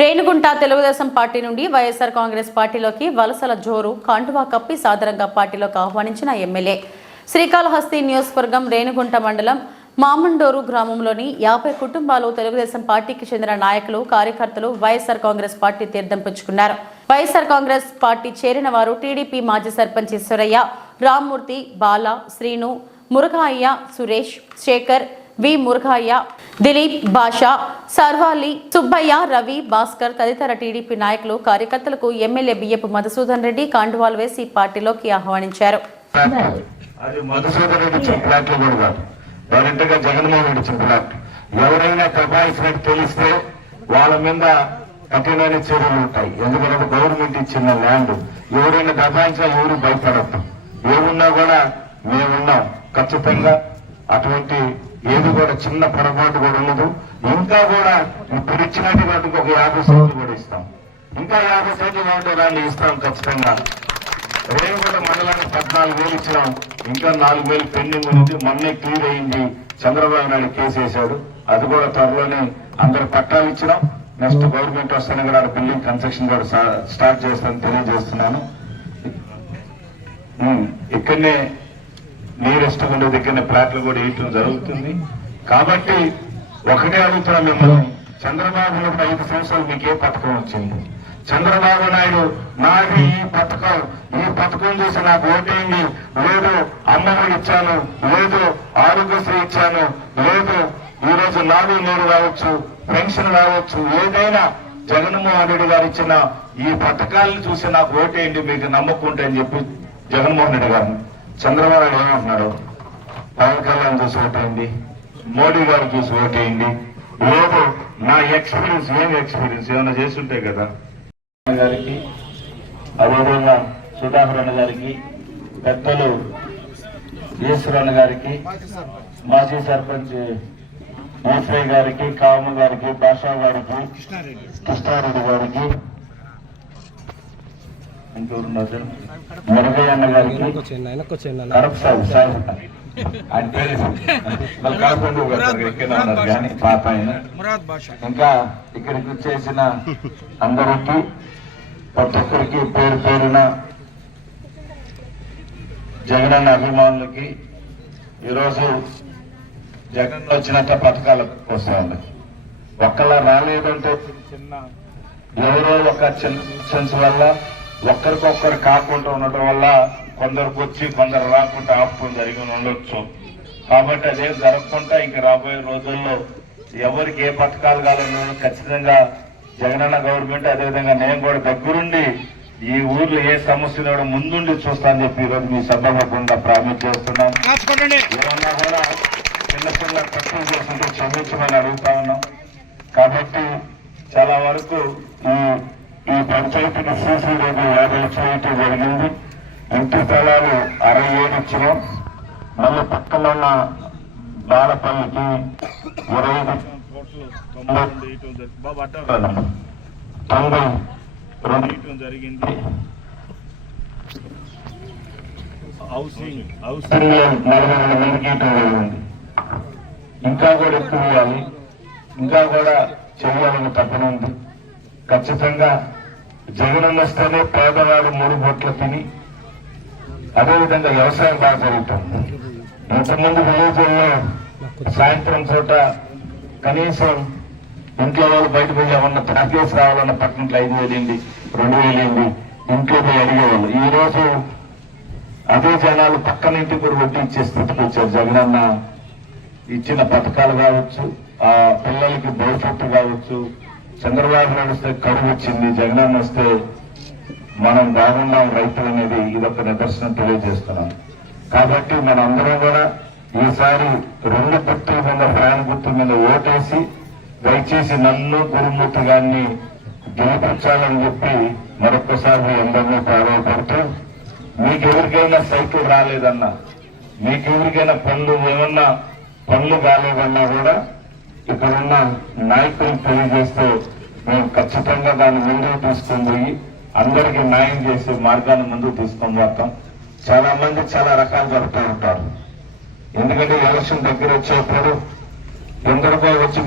Renigunta Telugu Desam party నుండి వైఎస్ఆర్ కాంగ్రెస్ పార్టీలోకి వలసల జోరు కండువా కప్పి సాదరంగా పార్టీలోకి ఆహ్వానించిన ఎమ్మెల్యే శ్రీకాళహస్తి నియోజకవర్గం రేణుగుంట మండలం మామండోరు గ్రామంలోని 50 కుటుంబాలు తెలుగుదేశం పార్టీకి చెందిన నాయకులు కార్యకర్తలు వైఎస్ఆర్ కాంగ్రెస్ పార్టీ తీర్థం పుచ్చుకున్నారు. వైఎస్ఆర్ కాంగ్రెస్ పార్టీ చేరిన వారు టీడీపీ మాజీ సర్పంచ్ ఈశ్వరయ్య, రామ్మూర్తి, బాల, శ్రీను, మురుఘాయ్య, సురేష్, శేఖర్, వి మురుఘాయ్య, దిలీప్, భాషా, సర్వాలి, సుబ్బయ్య, రవి, భాస్కర్ తదితర టీడీపీ నాయకులు కార్యకర్తలకు ఎమ్మెల్యే బియ్యపు మధుసూదన్ రెడ్డి కండువాలు వేసి పార్టీలోకి ఆహ్వానించారు. జగన్మోహన్ రెడ్డి చెప్పినట్టు ఎవరైనా దబాయించినట్టు తెలిస్తే వాళ్ళ మీద కఠినమైన చర్యలు ఉంటాయి. ఎందుకంటే గవర్నమెంట్ ఇచ్చిన ల్యాండ్ ఎవరైనా దబాయించినా ఎవరు భయపడద్దు. ఏమున్నా కూడా మేమున్నాం. ఖచ్చితంగా అటువంటి ఏది కూడా చిన్న పొరపాటు కూడా ఉండదు. ఇంకా కూడా ఇప్పుడు ఇచ్చినట్టుగా ఒక 50 సెంట్లు కూడా ఇస్తాం. ఇంకా 50 సెంట్లు ఉంటే దాన్ని ఇస్తాం ఖచ్చితంగా. రేణుగుంట మండలానికి 14,000 ఇచ్చినాం. ఇంకా 4,000 పెండింగ్ ఉంది. మొన్నే క్లియర్ అయింది. చంద్రబాబు నాయుడు కేసు వేశాడు. అది కూడా త్వరలోనే అందరు పట్టాలు ఇచ్చినాం. నెక్స్ట్ గవర్నమెంట్ వస్తానే కూడా బిల్డింగ్ కన్స్ట్రక్షన్ కూడా స్టార్ట్ చేస్తానని తెలియజేస్తున్నాను. ఇక్కడనే నీరెస్ట్ ఉండే దగ్గర ప్లాట్లు కూడా వేయటం జరుగుతుంది. కాబట్టి ఒకటే అడుగుతున్నా మిమ్మల్ని, చంద్రబాబు నాయుడు 5 సంవత్సరాలు మీకే పథకం వచ్చింది? చంద్రబాబు నాయుడు నాది ఈ పథకం చూసి నాకు ఓటేయండి, లేదు అమ్మఒడి ఇచ్చాను, లేదు ఆరోగ్యశ్రీ ఇచ్చాను, లేదు ఈరోజు 4 3 రావచ్చు, పెన్షన్ రావచ్చు, ఏదైనా జగన్మోహన్ రెడ్డి గారు ఇచ్చిన ఈ పథకాలను చూసి నాకు ఓటేయండి మీకు నమ్మకుంటే అని చెప్పి జగన్మోహన్ రెడ్డి గారిని చంద్రబాబు నాయుడు ఏమంటున్నాడు? పవన్ కళ్యాణ్ చూసి ఓటేయండి, మోడీ గారు చూసి ఓటేయండి, లేదు నా ఎక్స్పీరియన్స్ ఏమైనా చేస్తుంటే కదా గారికి, అదేవిధంగా సుధాకర్ గారికి, పెద్దలు ఈశ్వరన్న గారికి, మాజీ సర్పంచ్ ఈశ్వరయ్య గారికి, కామ గారికి, భాషా గారికి, కృష్ణారెడ్డి గారికి, ఇంకెవరున్నారు మురగయ్య అన్న గారికి, ఆయన పేరు కానీ పాత ఆయన, ఇంకా ఇక్కడికి వచ్చేసిన అందరికీ ప్రతి ఒక్కరికి పేరు పేరున జగనన్న అభిమానులకి ఈరోజు జగన్ వచ్చినట్ట పథకాల కోసం ఒక్కళ్ళ రాలేదంటే చిన్న ఎవరో ఒక చిన్న వల్ల ఒక్కరికొక్కరు కాకుండా ఉండటం వల్ల కొందరికి వచ్చి కొందరు రాకుండా ఆపడం జరిగి ఉండొచ్చు. కాబట్టి అదే జరగకుండా ఇంక రాబోయే రోజుల్లో ఎవరికి ఏ పథకాలు కావాలన్నా ఖచ్చితంగా జగనన్న గవర్నమెంట్, అదేవిధంగా నేను కూడా దగ్గరుండి ఈ ఊర్లో ఏ సమస్యలు కూడా ముందుండి చూస్తానని చెప్పి ఈరోజు మీ సభకుండా ప్రామిస్ చేస్తున్నాం. ఏమన్నా కూడా చిన్న తక్కువ చేస్తుంటే క్షమించమని అడుగుతా ఉన్నాం. కాబట్టి చాలా వరకు ఈ పంచాయతీకి సీసీ రోడ్లు 50 చేయటం జరిగింది. ఇంటి స్థలాలు 67 ఇచ్చినాం. మళ్ళీ పక్కన ఉన్న బాలపల్లికి 92 జరిగింది. హౌసింగ్ 42 మందికి ఇవ్వటం జరిగింది. ఇంకా కూడా ఎక్కువ ఇవ్వాలి, ఇంకా కూడా చేయాలని తప్పన ఉంది. ఖచ్చితంగా జగనన్న వస్తేనే పేదవాడు 3 పూట్ల తిని, అదేవిధంగా వ్యవసాయం బాగా జరుగుతుంది. ఇంతకుముందు విలేజ్లో సాయంత్రం పూట కనీసం ఇంట్లో వాళ్ళు బయట పోయి ఏమన్నా తాగేసి రావాలన్న పట్టణంలో 5,000 అయింది, 2,000 అయింది, ఇంట్లో పోయి అడిగేవాళ్ళు. ఈ రోజు అదే జనాలు పక్కన ఇంటికి కూడా వడ్డీ ఇచ్చే స్థితికి వచ్చారు. జగనన్న ఇచ్చిన పథకాలు కావచ్చు, ఆ పిల్లలకి భవిష్యత్తు కావచ్చు. చంద్రబాబు నాయుడు వస్తే కరువు వచ్చింది, జగనన్న వస్తే మనం బాగున్నాం రైతులు అనేది ఇదొక నిదర్శనం తెలియజేస్తున్నాం. కాబట్టి మన అందరం కూడా ఈసారి 2 గుర్తుల మీద, ఫ్యాన్ గుర్తు మీద ఓటేసి దయచేసి నన్ను గురుమూర్తి గారిని గెలిపించాలని చెప్పి మరొకసారి అందరినీ ప్రారంభపడుతూ, మీకెవరికైనా సైకిల్ రాలేదన్నా, మీకెవరికైనా ఏమన్నా పనులు కాలేదన్నా కూడా ఇక్కడున్న నాయకులకు తెలియజేస్తే మేము ఖచ్చితంగా దాన్ని ముందుకు తీసుకొని పోయి అందరికీ న్యాయం చేసే మార్గాన్ని ముందుకు తీసుకొని పోతాం. చాలా మంది చాలా రకాలు జరుపుతూ ఉంటారు. ఎందుకంటే ఎలక్షన్ దగ్గర వచ్చేప్పుడు ఎందరికో వచ్చి